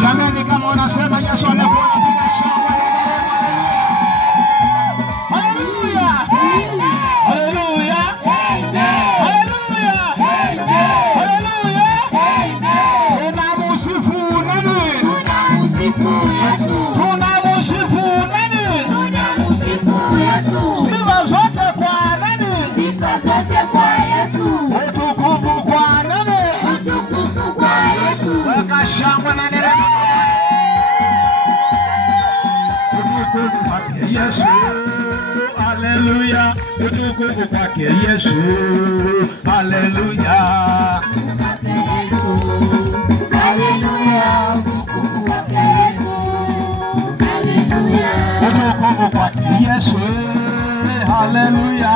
Jamani, kama unasema Yesu amekuona, piga shangwe. Haleluya! Haleluya! Haleluya! Haleluya! Tunamsifu nani? Tunamsifu Yesu. Tunamsifu nani? Tunamsifu Yesu. Sifa zote kwa nani? Sifa zote kwa Yesu. Utukufu kwa nani? Utukufu kwa Yesu. Weka shangwe na nderemo. Utukufu kwake Yesu. Haleluya. Utukufu kwake Yesu. Haleluya. Utukufu kwake Yesu. Haleluya.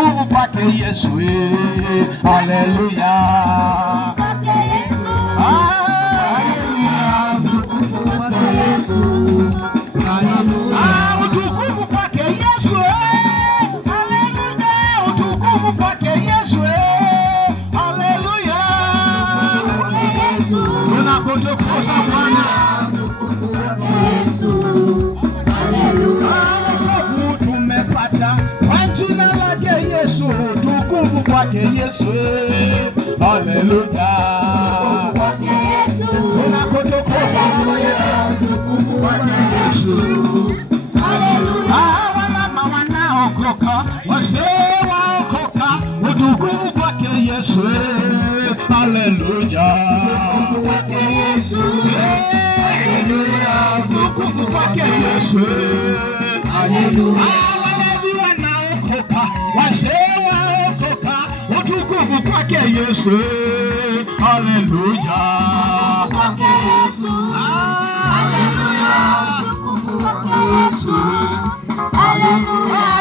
Utukufu kwake Yesu. Haleluya. Utukufu kwake Yesu. Haleluya. Utukufu kwake Yesu. Haleluya. Tunakutukuza Bwana. Wokovu tumepata kwa jina lake Yesu. Utukufu kwake Yesu. Haleluya. Tunakutukuza utukufu kwake Yesu. Wamama wanaokoka, wazee waokoka, utukufu kwake Yesu. Haleluya. Utukufu kwake Yesu. Walevi wanaokoka, wazee waokoka, utukufu kwake Yesu. Haleluya.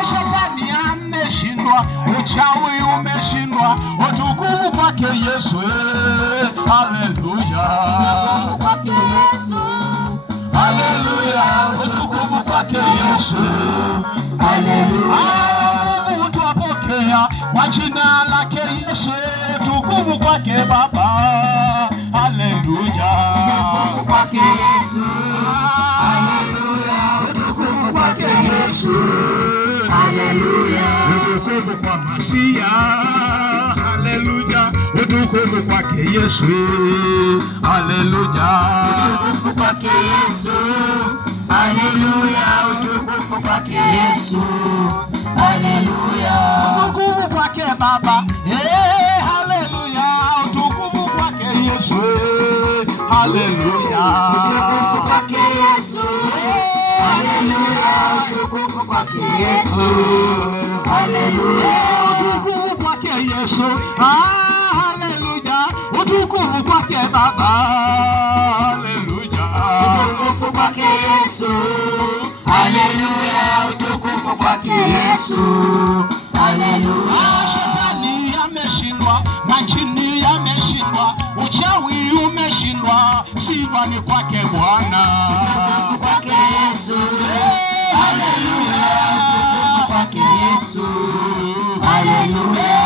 Shetani ameshindwa, uchawi umeshindwa, utukufu kwake Yesu. Haleluya. Haleluya. Utukufu kwake Yesu. Haleluya. Twapokea kwa jina lake Yesu. Utukufu kwake Baba. Haleluya. Utukufu kwake Yesu. Haleluya. Utukufu kwake Yesu. Haleluya. Utukufu kwa Masia. Haleluya. Utukufu kwake Yesu. Haleluya. Utukufu kwake Yesu. Haleluya. Utukufu kwake Yesu. Haleluya. Utukufu kwake Baba. Haleluya. Utukufu kwake Yesu. Haleluya. Utukufu kwake Yesu. Haleluya. Utukufu kwake Yesu. Haleluya. Utukufu kwake Yesu. Haleluya. Utukufu kwake Baba. Haleluya. Utukufu kwake Yesu. Haleluya. Utukufu kwake Yesu. Haleluya. Shetani ameshindwa, majini yameshindwa, uchawi umeshindwa, sifa ni kwake Bwana. Utukufu kwake Yesu. Haleluya. Utukufu kwake Yesu. Haleluya.